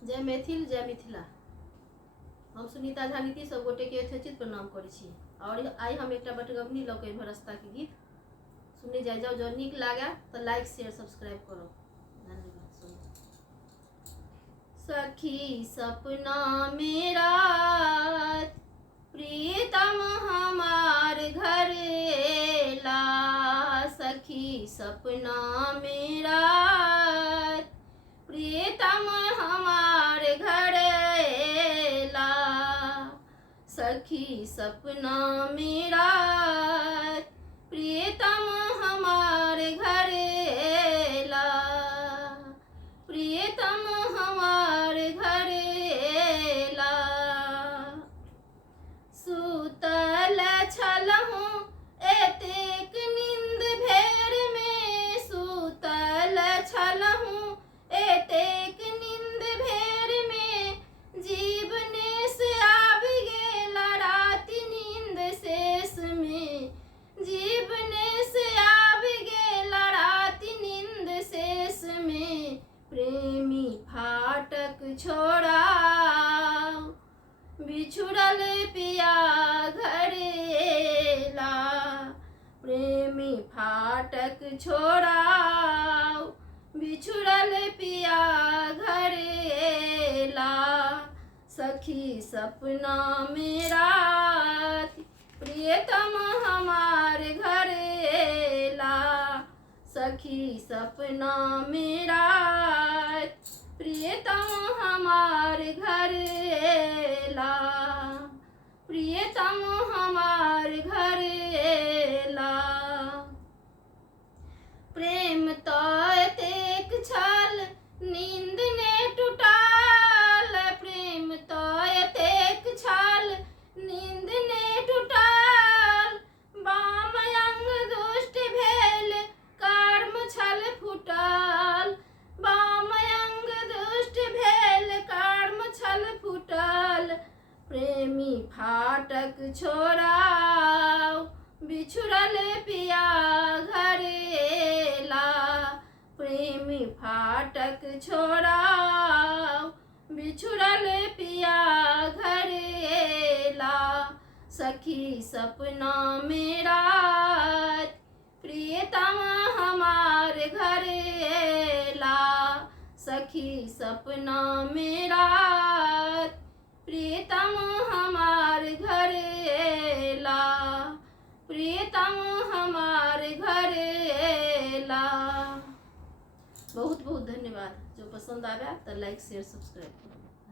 जय मैथिल जय मिथिला। हम सुनीता झा नीति सब गोटे के यथोचित प्रणाम करै छी। और आई हम एक बटगबनी लऽ के रास्ता के गीत सुनने जाए जाओ। जो निक लागे तो लाइक शेयर सब्सक्राइब करो। धन्यवाद। सुनो। सखी सपना मेरा प्रीतम हमार घर एला, सखी सपना मेरा प्रीतम हमार घर एला, सखी सपना मेरा प्रीतम हमार घर एला, प्रीतम हमार घर एला। सुतल छलहूँ एतेक नींद भेर में, सुतल छलहूँ एतेक नींद भेर में, जीवने से आब गेला राति नींद शेष में, जीवने से आब गेला राति नींद शेष में। प्रेमी फाटक छोड़ा बिछुड़ल पिया घर एला, प्रेमी फाटक छोड़ा बिछुड़ल पिया घर एला, सखी सपना मेरा प्रियतम हमार घर एला, सखी सपना मेरा प्रियतम हमार घर एला, प्रियतम हमार घर एला। प्रेम तो एतेक छल नींद ने टूटल, प्रेम तो एतेक छल नींद ने टूटल, बाम अंग दुष्ट भेल कर्म छल फूटल, बाम अंग दुष्ट भेल कर्म छल फूटल। प्रेमी फाटक छोड़ाओ बिछुड़ल पिया घर एला, प्रेमी फाटक छोड़ाओ बिछुड़ल पिया घर एला, सखी सपना मेरा प्रियतम हमार घर एला, सखी सपना मेरा प्रियतम हमार घर एला, प्रियतम हमार घर एला। बहुत बहुत धन्यवाद। जो पसंद आया तो लाइक शेयर सब्सक्राइब करो।